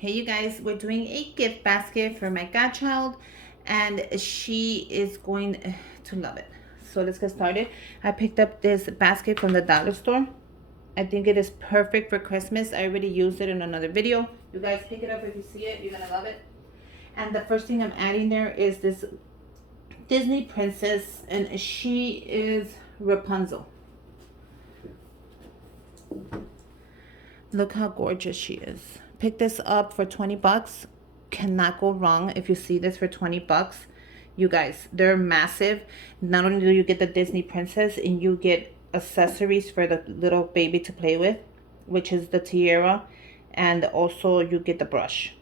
Hey you guys, we're doing a gift basket for my godchild and she is going to love it. So let's get started. I picked up this basket from the dollar store. I think it is perfect for Christmas. I already used it in another video. You guys pick it up if you see it. You're gonna love it. And the first thing I'm adding there is this Disney princess, and she is Rapunzel. Look how gorgeous she is. Pick this up for 20 bucks. Cannot go wrong if you see this for 20 bucks. You guys, they're massive. Not only do you get the Disney princess, and you get accessories for the little baby to play with, which is the tiara, and also you get the brush.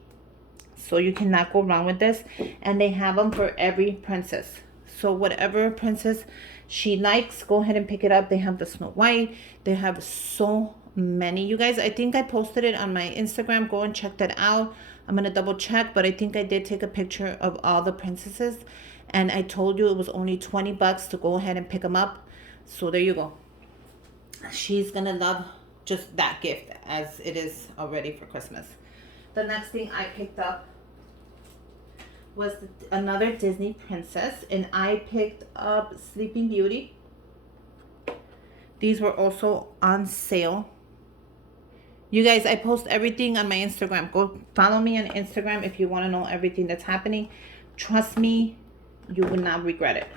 So you cannot go wrong with this. And they have them for every princess. So whatever princess she likes, go ahead and pick it up. They have the Snow White. They have so many. You guys, I think I posted it on my Instagram. Go and check that out. I'm going to double check, but I think I did take a picture of all the princesses. And I told you it was only 20 bucks to go ahead and pick them up. So there you go. She's going to love just that gift as it is already for Christmas. The next thing I picked up was another Disney princess, and I picked up Sleeping Beauty. These were also on sale. You guys, I post everything on my Instagram. Go follow me on Instagram if you want to know everything that's happening. Trust me, you will not regret it.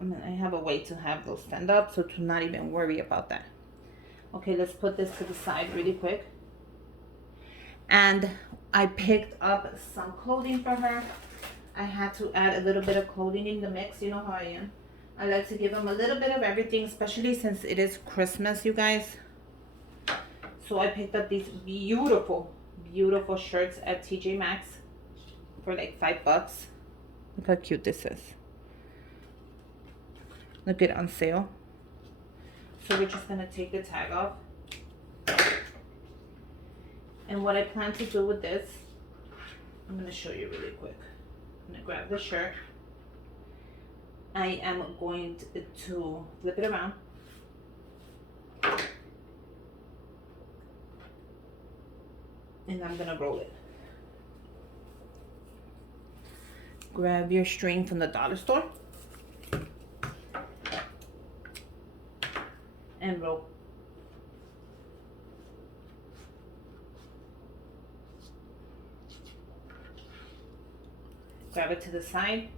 And then I have a way to have those stand up, so to not even worry about that. Okay, let's put this to the side really quick. And I picked up some clothing for her. I had to add a little bit of clothing in the mix. You know how I am. I like to give them a little bit of everything, especially since it is Christmas, you guys. So I picked up these beautiful, beautiful shirts at TJ Maxx for like $5. Look how cute this is. Look at it on sale. So we're just gonna take the tag off. And what I plan to do with this, I'm gonna show you really quick. I'm gonna grab the shirt. I am going to flip it around. And I'm gonna roll it. Grab your string from the dollar store. And roll. Grab it to the side.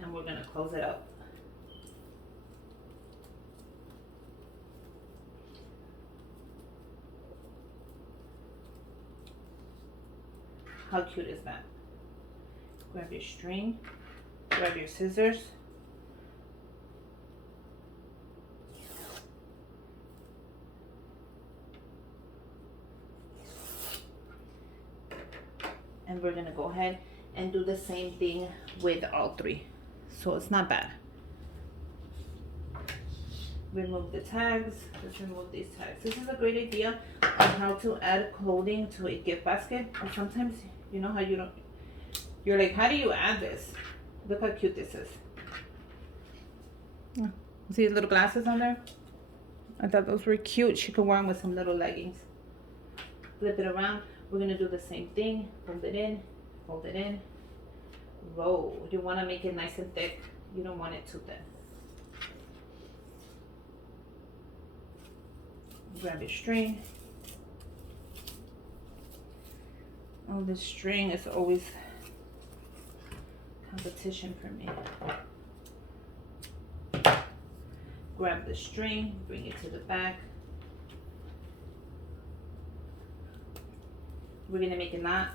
And we're going to close it up. How cute is that? Grab your string. Grab your scissors. And we're going to go ahead and do the same thing with all three. So it's not bad. Remove the tags. Let's remove these tags. This is a great idea on how to add clothing to a gift basket. And sometimes, you know how you're like, how do you add this? Look how cute this is. See the little glasses on there? I thought those were cute. She could wear them with some little leggings. Flip it around. We're going to do the same thing. Fold it in. Fold it in. Roll. You want to make it nice and thick. You don't want it too thin. Grab your string. Oh, this string is always competition for me. Grab the string, bring it to the back. We're gonna make a knot.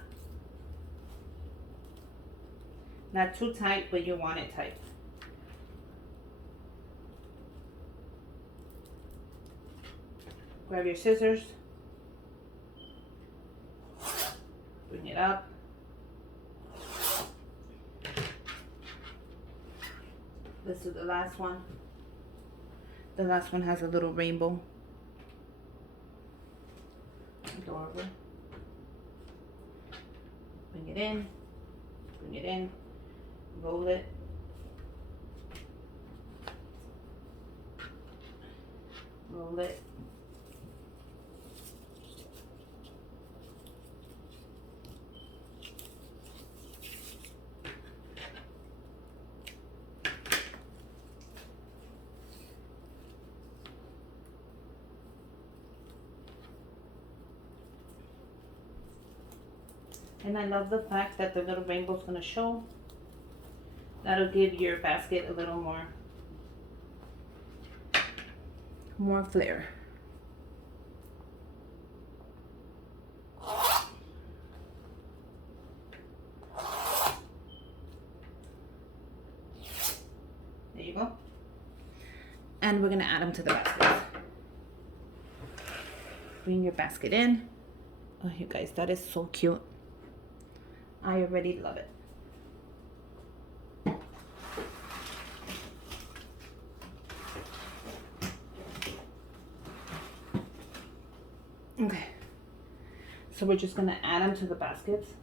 Not too tight, but you want it tight. Grab your scissors. Bring it up. Let's do the last one. The last one has a little rainbow. Adorable. Bring it in. Bring it in. Roll it. Roll it. And I love the fact that the little rainbow's gonna show. That'll give your basket a little more flair. There you go. And we're gonna add them to the basket. Bring your basket in. Oh, you guys, that is so cute. I already love it. Okay, so we're just gonna add them to the baskets.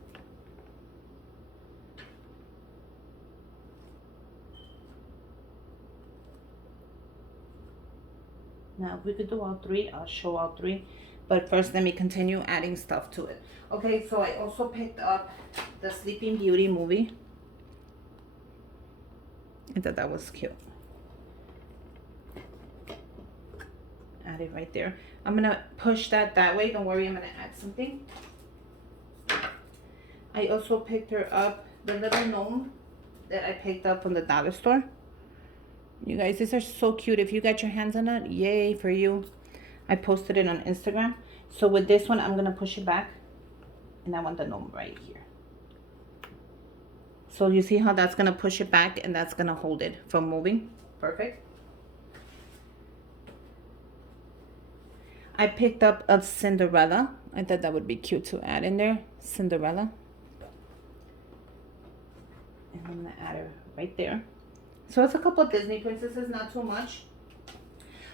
Now, if we could do all three, I'll show all three. But first, let me continue adding stuff to it. Okay, so I also picked up the Sleeping Beauty movie. I thought that was cute. Add it right there. I'm gonna push that way. Don't worry, I'm gonna add something. I also picked her up the little gnome that I picked up from the dollar store. You guys, these are so cute. If you got your hands on it, yay for you. I posted it on Instagram. So with this one, I'm gonna push it back, and I want the gnome right here. So you see how that's gonna push it back, and that's gonna hold it from moving. Perfect. I picked up a Cinderella. I thought that would be cute to add in there. Cinderella. And I'm gonna add her right there. So it's a couple of Disney princesses, not too much.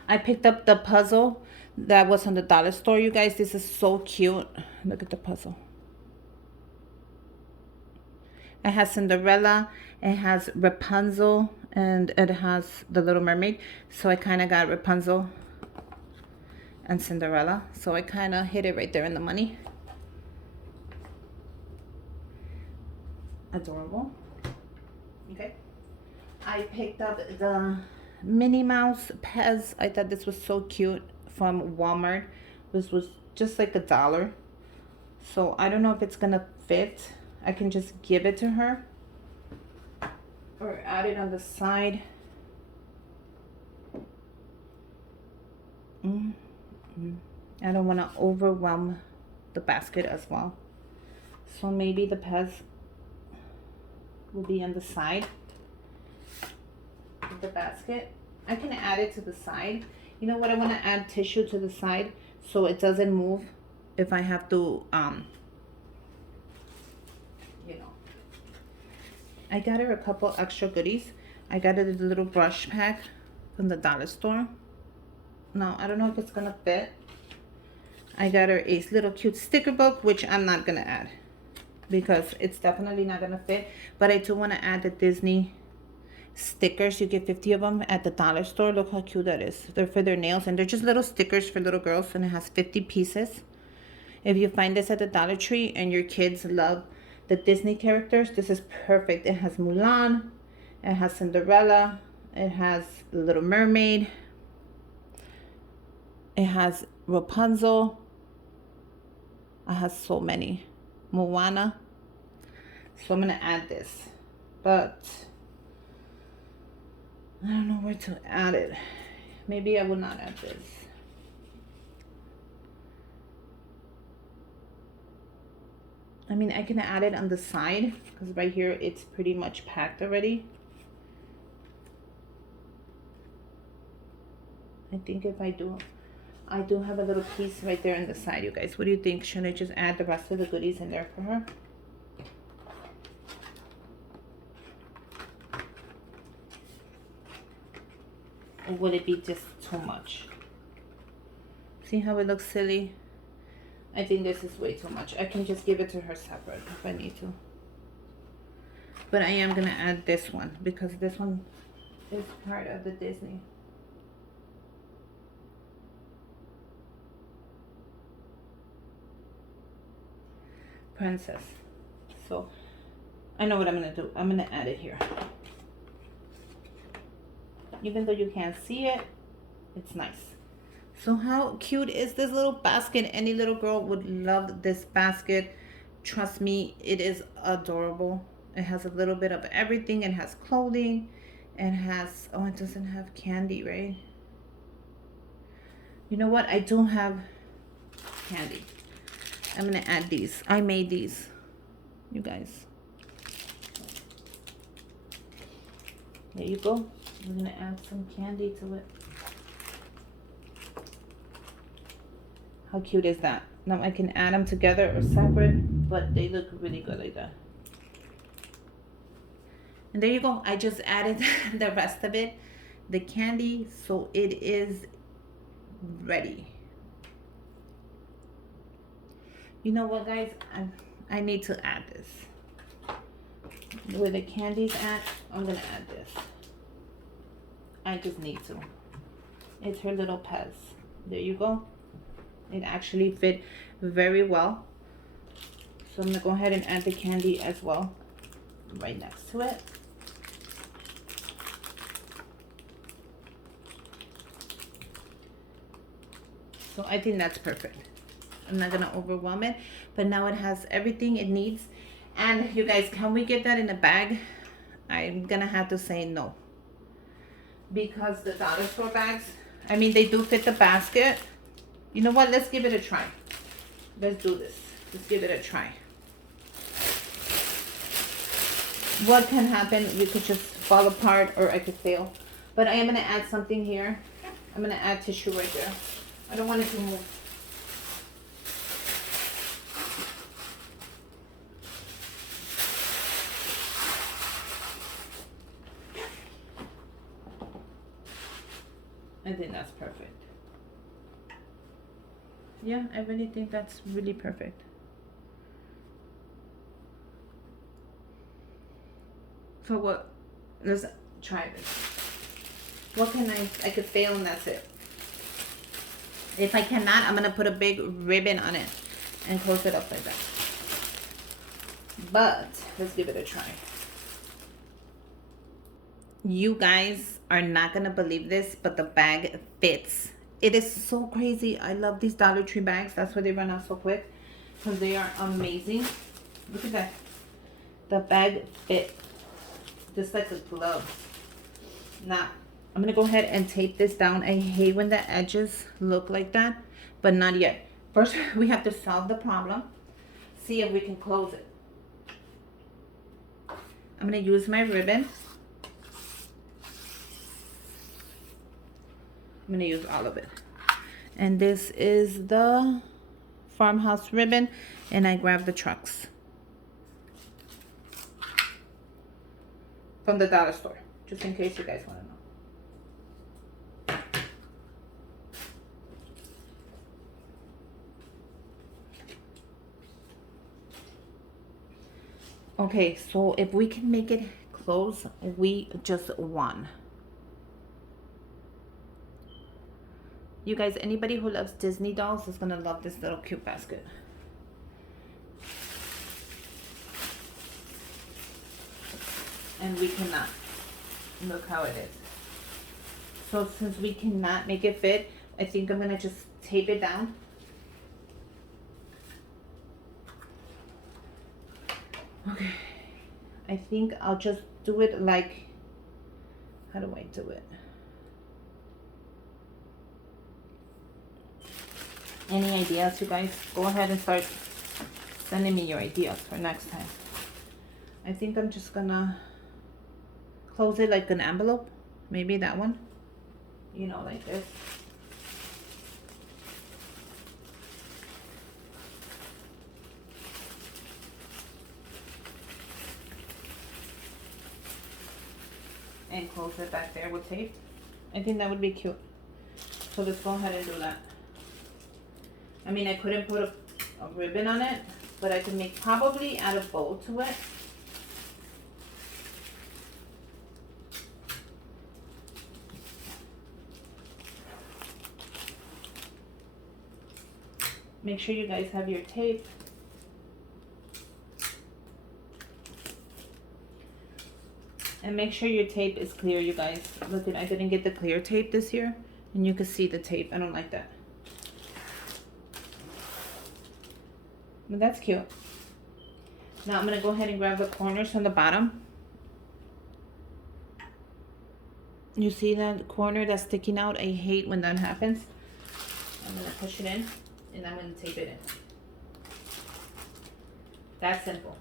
I picked up the puzzle that was on the dollar store, you guys. This is so cute. Look at the puzzle. It has Cinderella, it has Rapunzel, and it has the Little Mermaid. So I kind of got Rapunzel and Cinderella. So I kind of hit it right there in the money. Adorable. Okay. I picked up the Minnie Mouse Pez. I thought this was so cute from Walmart. This was just like $1. So I don't know if it's gonna fit. I can just give it to her or add it on the side. I don't want to overwhelm the basket as well. So maybe the Pez will be on the side of the basket. I can add it to the side. You know what? I want to add tissue to the side so it doesn't move if I have to, you know. I got her a couple extra goodies. I got her the little brush pack from the dollar store. Now, I don't know if it's going to fit. I got her a little cute sticker book, which I'm not going to add because it's definitely not going to fit. But I do want to add the Disney stickers. You get 50 of them at the dollar store. Look how cute that is. They're for their nails, and they're just little stickers for little girls, and it has 50 pieces. If you find this at the Dollar Tree and your kids love the Disney characters, this is perfect. It has Mulan, it has Cinderella, it has the Little Mermaid, it has Rapunzel, it has so many, Moana. So I'm gonna add this, but I don't know where to add it. Maybe I will not add this. I mean, I can add it on the side because right here it's pretty much packed already. I think if I do have a little piece right there on the side, you guys. What do you think? Should I just add the rest of the goodies in there for her? Or would it be just too much? See how it looks silly? I think this is way too much. I can just give it to her separate if I need to. But I am going to add this one because this one is part of the Disney. Princess. So I know what I'm going to do. I'm going to add it here. Even though you can't see it, it's nice. So how cute is this little basket? Any little girl would love this basket. Trust me, it is adorable. It has a little bit of everything. It has clothing. It has, oh, it doesn't have candy, right? You know what? I do have candy. I'm going to add these. I made these, you guys. There you go. We're going to add some candy to it. How cute is that? Now I can add them together or separate, but they look really good like that. And there you go. I just added the rest of it, the candy, so it is ready. You know what, guys? I need to add this. Where the candy's at, I'm gonna add this. I just need to. It's her little Pez. There you go. It actually fit very well. So I'm gonna go ahead and add the candy as well, right next to it. So I think that's perfect. I'm not gonna overwhelm it, but now it has everything it needs. And you guys, can we get that in a bag? I'm gonna have to say no, because the dollar store bags, I mean, they do fit the basket. You know what? Let's give it a try. Let's do this. Let's give it a try. What can happen? You could just fall apart, or I could fail. But I am gonna add something here. I'm gonna add tissue right there. I don't want it to move. I think that's perfect. Yeah, I really think that's really perfect. So what? Let's try this. What can I could fail and that's it. If I cannot, I'm gonna put a big ribbon on it and close it up like that. But let's give it a try. You guys are not gonna believe this, but the bag fits. It is so crazy. I love these Dollar Tree bags. That's why they run out so quick, because they are amazing. Look at that. The bag fit just like a glove. Now, I'm gonna go ahead and tape this down. I hate when the edges look like that, but not yet. First, we have to solve the problem. See if we can close it. I'm gonna use my ribbon. I'm gonna use all of it. And this is the farmhouse ribbon, and I grabbed the trucks from the dollar store, just in case you guys want to know. Okay, so if we can make it close, we just won. You guys, anybody who loves Disney dolls is gonna love this little cute basket. And we cannot. Look how it is. So since we cannot make it fit, I think I'm gonna just tape it down. Okay. I think I'll just do it like, how do I do it? Any ideas, you guys? Go ahead and start sending me your ideas for next time. I think I'm just gonna close it like an envelope. Maybe that one. You know, like this. And close it back there with tape. I think that would be cute. So let's go ahead and do that. I mean, I couldn't put a ribbon on it, but I could probably add a bow to it. Make sure you guys have your tape. And make sure your tape is clear, you guys. Look, I didn't get the clear tape this year, and you can see the tape. I don't like that. But that's cute. Now I'm going to go ahead and grab the corners from the bottom. You see that corner that's sticking out? I hate when that happens. I'm going to push it in and I'm going to tape it in. That's simple.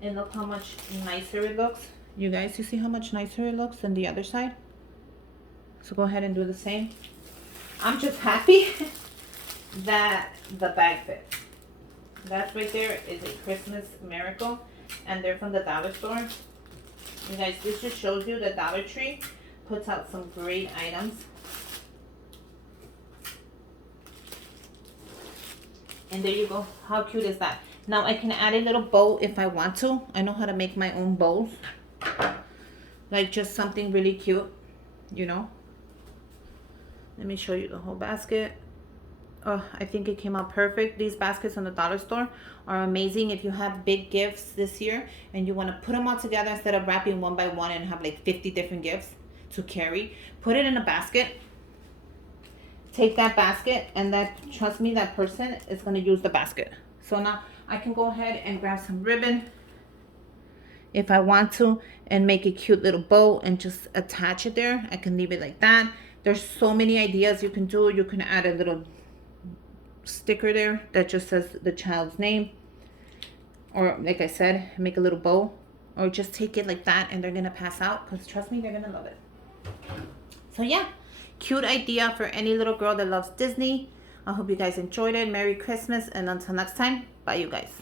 And look how much nicer it looks. You guys, you see how much nicer it looks than the other side? So go ahead and do the same. I'm just happy that the bag fits. That right there is a Christmas miracle. And they're from the dollar store. You guys, this just shows you the Dollar Tree puts out some great items. And there you go. How cute is that? Now I can add a little bow if I want to. I know how to make my own bows. Like just something really cute, you know. Let me show you the whole basket. Oh, I think it came out perfect. These baskets from the dollar store are amazing if you have big gifts this year and you want to put them all together instead of wrapping one by one and have like 50 different gifts to carry. Put it in a basket. Take that basket and that, trust me, that person is going to use the basket. So now I can go ahead and grab some ribbon if I want to and make a cute little bow and just attach it there. I can leave it like that. There's so many ideas you can do. You can add a little sticker there that just says the child's name, or like I said, make a little bow, or just take it like that and they're gonna pass out, because trust me, they're gonna love it. So yeah, cute idea for any little girl that loves Disney. I hope you guys enjoyed it. Merry Christmas, and until next time, bye you guys.